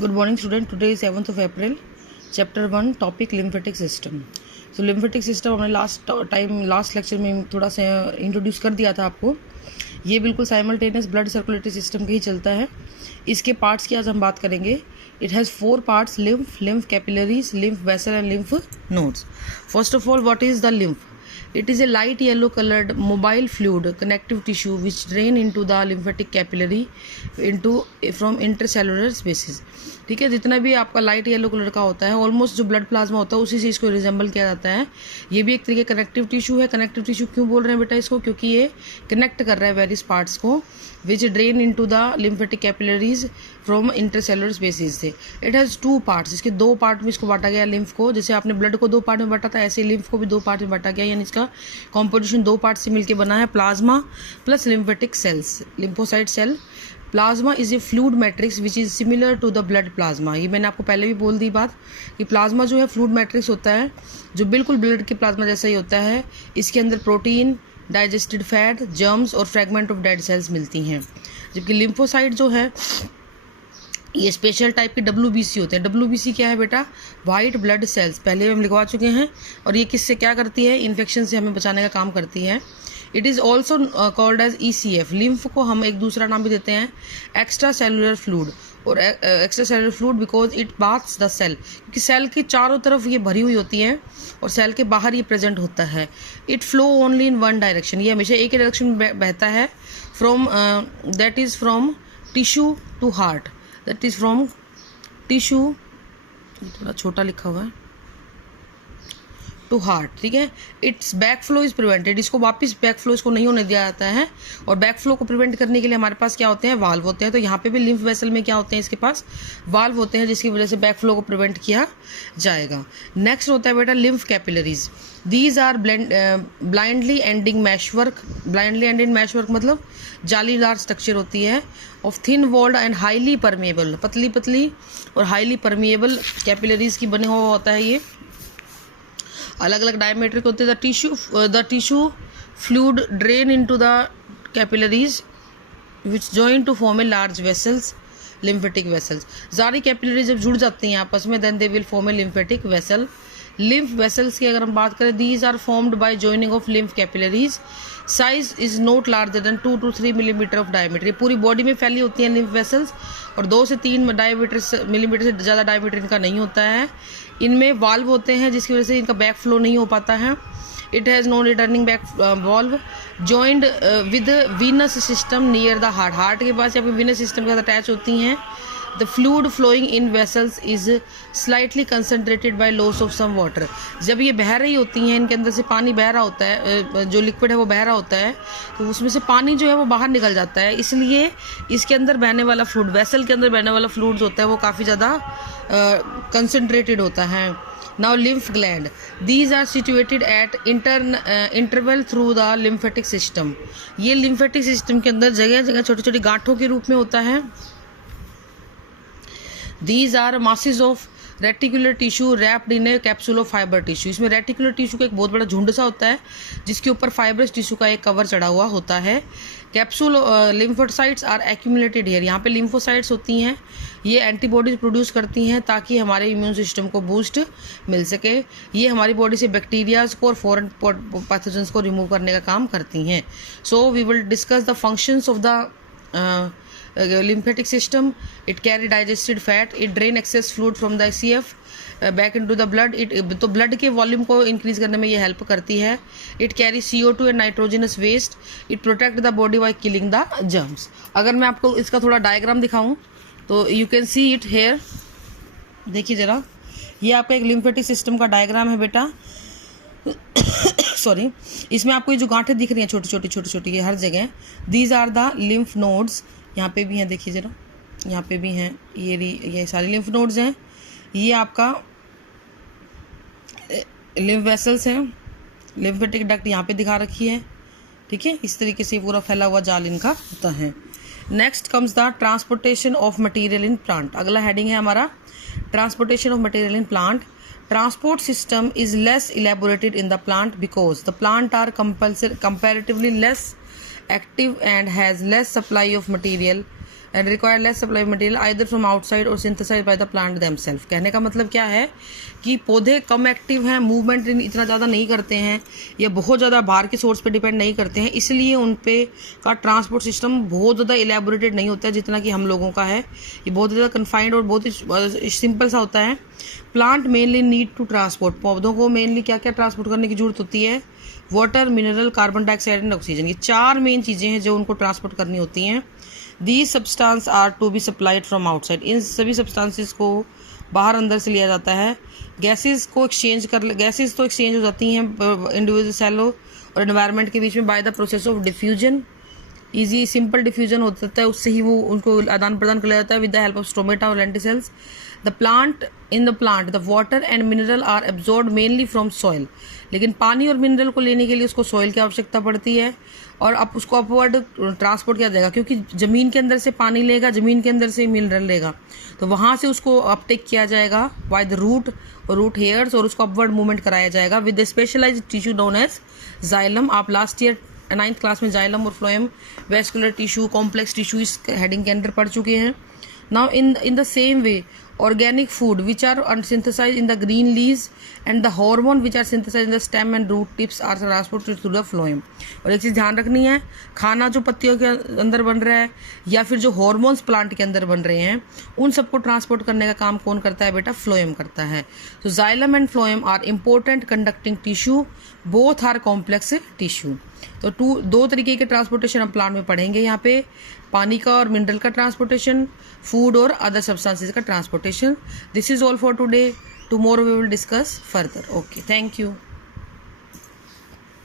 Good morning, student. Today is 7th of April. Chapter 1, topic lymphatic system. So lymphatic system हमने last lecture में थोड़ा सा introduce कर दिया था आपको. ये बिल्कुल साइमल्टेनियस ब्लड सर्कुलेटरी सिस्टम का ही चलता है. इसके पार्ट्स की आज हम बात करेंगे. It has 4 parts: lymph capillaries, lymph vessel and lymph nodes. First of all, what is the lymph? It is a light yellow colored mobile fluid connective tissue which drain into the lymphatic capillary from intercellular spaces. ठीक है, जितना भी आपका light yellow colour का होता है almost जो blood plasma होता है उसी से इसको रिजेंबल किया जाता है. ये भी एक तरीके कनेक्टिव टिश्यू है. कनेक्टिव टिश्यू क्यों बोल रहे हैं बेटा इसको? क्योंकि ये कनेक्ट कर रहा है वेरियस पार्ट्स को which drain into the lymphatic capillaries from intercellular spaces से. It has 2 parts. इसके 2 पार्ट में इसको बांटा गया. लिम्फ को जैसे आपने ब्लड को 2 पार्ट में बांटा था, ऐसे लिम्फ को भी 2 पार्ट में बांटा गया. यानी इसका कॉम्पोजिशन 2 पार्ट से मिलकर बना है: plasma plus lymphatic cells, lymphocyte cell. Plasma is a fluid matrix which is similar to the blood plasma. ये मैंने आपको पहले भी बोल दी बात कि प्लाज्मा जो है फ्लूइड मैट्रिक्स होता है जो बिल्कुल ब्लड के प्लाज्मा जैसा ही होता है. इसके अंदर प्रोटीन, डाइजेस्टेड फैट, जर्म्स और फ्रेगमेंट ऑफ डेड सेल्स मिलती हैं. जबकि लिम्फोसाइट जो है ये स्पेशल टाइप के WBC होते हैं. WBC क्या है बेटा? White blood cells. पहले हम लिखवा चुके हैं. और ये किससे क्या करती है? इन्फेक्शन से हमें बचाने का काम करती है. It is also called as ECF. Lymph को हम एक दूसरा नाम भी देते हैं एक्स्ट्रा सेलुलर फ्लूइड. और extra cellular fluid because it baths the cell, क्योंकि सेल के चारों तरफ ये भरी हुई होती है और सेल के बाहर ये प्रेजेंट होता है. It flow only in one direction. ये हमेशा एक ही डायरेक्शन में बहता है. From that is from tissue to heart. That is from tissue, थोड़ा छोटा लिखा हुआ है, टू हार्ट. ठीक है. It's back flow is prevented. इसको वापस बैक फ्लो इसको नहीं होने दिया जाता है. और बैक फ्लो को प्रिवेंट करने के लिए हमारे पास क्या होते हैं? वाल्व होते हैं. तो यहाँ पे भी लिम्फ वेसल में क्या होते हैं? इसके पास वाल्व होते हैं जिसकी वजह से बैक फ्लो को प्रिवेंट किया जाएगा. नेक्स्ट होता है बेटा lymph capillaries. These are blindly ending meshwork. Blindly ending meshwork मतलब जालीदार स्ट्रक्चर होती है of thin walled and highly permeable. पतली पतली और हाईली परमेएबल कैपिलरीज की बने हुआ होता है. ये अलग अलग डायमीटर के होते हैं. The tissue fluid drain into the capillaries which join to form a large vessels, lymphatic vessels. सारी कैपिलरीज जब जुड़ जाती हैं आपस में then they will form a lymphatic vessel. Lymph vessels की अगर हम बात करें, these are formed by joining of lymph capillaries. Size is not larger than 2 to 3 millimetre of diameter. ये पूरी बॉडी में फैली होती हैं लिम्फ वेसल्स और 2 से 3 मिलीमीटर से ज़्यादा डायमीटर इनका नहीं होता है. इनमें वाल्व होते हैं जिसकी वजह से इनका बैक फ्लो नहीं हो पाता है. It has no returning back valve joined with venous system near the heart. Heart के पास या फिर वीनस सिस्टम के साथ अटैच होती हैं. The fluid flowing in vessels is slightly concentrated by loss of some water. जब ये बह रही होती हैं, इनके अंदर से पानी बह रहा होता है, जो लिक्विड है वो बह रहा होता है, तो उसमें से पानी जो है वो बाहर निकल जाता है. इसलिए इसके अंदर बहने वाला फ्लूइड, वेसल के अंदर बहने वाला फ्लूइड होता है वो काफ़ी ज़्यादा कंसनट्रेटेड होता है. Now lymph gland. These are situated at interval through the lymphatic system. ये lymphatic system के अंदर जगह जगह छोटी छोटी गांठों के रूप में होता है. These are masses of reticular tissue wrapped in A capsule of fibre tissue. इसमें रेटिकुलर टिश्यू का एक बहुत बड़ा झुंड सा होता है जिसके ऊपर फाइबरस टिश्यू का एक कवर चढ़ा हुआ होता है. Capsule lymphocytes are accumulated here. यहाँ पे लिम्फोसाइट्स होती हैं, ये एंटीबॉडीज प्रोड्यूस करती हैं ताकि हमारे इम्यून सिस्टम को बूस्ट मिल सके. ये हमारी बॉडी से बैक्टीरियाज को और फॉरेन पैथोजेंस को रिमूव करने का काम करती हैं. So we will discuss the functions of the lymphatic system. It carry digested fat. It drain excess fluid from the CF back into the blood. तो ब्लड के वॉल्यूम को इंक्रीज करने में ये हेल्प करती है. It carry CO2 and nitrogenous waste. It protect the body by killing the germs. अगर मैं आपको इसका थोड़ा डायग्राम दिखाऊं तो you can see it here. देखिए जरा, ये आपका एक लिम्फेटिक सिस्टम का डायग्राम है बेटा. सॉरी, इसमें आपको ये जो गांठें दिख रही हैं छोटी छोटी ये हर जगह, these are the lymph nodes. यहाँ पे भी हैं, देखिए ज़रा, यहाँ पे भी हैं. ये सारे लिम्फ नोड्स हैं. ये आपका लिम्फ वेसल्स हैं. लिम्फेटिक डक्ट यहाँ पे दिखा रखी है. ठीक है, इस तरीके से पूरा फैला हुआ जाल इनका होता है. Next comes the transportation of material in plant. अगला हेडिंग है हमारा transportation of material in plant. Transport system is less elaborated in the plant because the plant are comparatively less active and has less supply of material and require less supply material either from outside or synthesise by the plant themself. कहने का मतलब क्या है कि पौधे कम active हैं, movement इतना ज़्यादा नहीं करते हैं, या बहुत ज़्यादा बाहर के सोर्स पे डिपेंड नहीं करते हैं, इसलिए उन पे का ट्रांसपोर्ट सिस्टम बहुत ज़्यादा इलेबोरेटेड नहीं होता है जितना कि हम लोगों का है। ये बहुत ज़्यादा कन्फाइंड और बहुत ही सिंपल सा होता है। Plant mainly need to transport, पौधों को मेनली क्या क्या ट्रांसपोर्ट करने की जरूरत होती है? Water, mineral, carbon dioxide and oxygen. ये 4 मेन चीज़ें हैं जो उनको ट्रांसपोर्ट करनी होती हैं। These substance are to be supplied from outside. इन सभी सब्सटेंसेस को बाहर अंदर से लिया जाता है। गैसेस तो एक्सचेंज हो जाती हैं इंडिविजुअल सेल और एनवायरनमेंट के बीच में by the process of diffusion. Easy simple diffusion होता है, उससे ही वो उनको आदान प्रदान कर लिया जाता है with the help of stomata और lenticels. The plant the water and mineral are absorb mainly from soil. लेकिन पानी और मिनरल को लेने के लिए उसको सॉइल की आवश्यकता पड़ती है, और अब उसको अपवर्ड ट्रांसपोर्ट किया जाएगा, क्योंकि ज़मीन के अंदर से पानी लेगा, ज़मीन के अंदर से मिनरल लेगा, तो वहाँ से उसको अपटेक किया जाएगा बाय द रूट हेयर्स, और उसको अपवर्ड मूवमेंट कराया जाएगा with the specialised tissue known as xylem. आप लास्ट ईयर 9th क्लास में जाइलम और phloem vascular tissue, complex tissue इस हेडिंग के अंदर पढ़ चुके हैं। Now in the same way organic food which are synthesized in the green leaves and the hormone which are synthesized in the stem and root tips are transported through the phloem। और एक चीज़ ध्यान रखनी है, खाना जो पत्तियों के अंदर बन रहा है या फिर जो हॉर्मोन्स प्लांट के अंदर बन रहे हैं, उन सबको ट्रांसपोर्ट करने का काम कौन करता है बेटा? फ्लोएम करता है। तो xylem and phloem are important conducting tissue, both are complex tissue. तो 2 तरीके के ट्रांसपोर्टेशन हम प्लांट में पढ़ेंगे यहाँ पे, पानी का और मिनरल का ट्रांसपोर्टेशन, फूड और अदर सब्सटेंसेस का transportation. This is all for today. Tomorrow we will discuss further. Okay, thank you.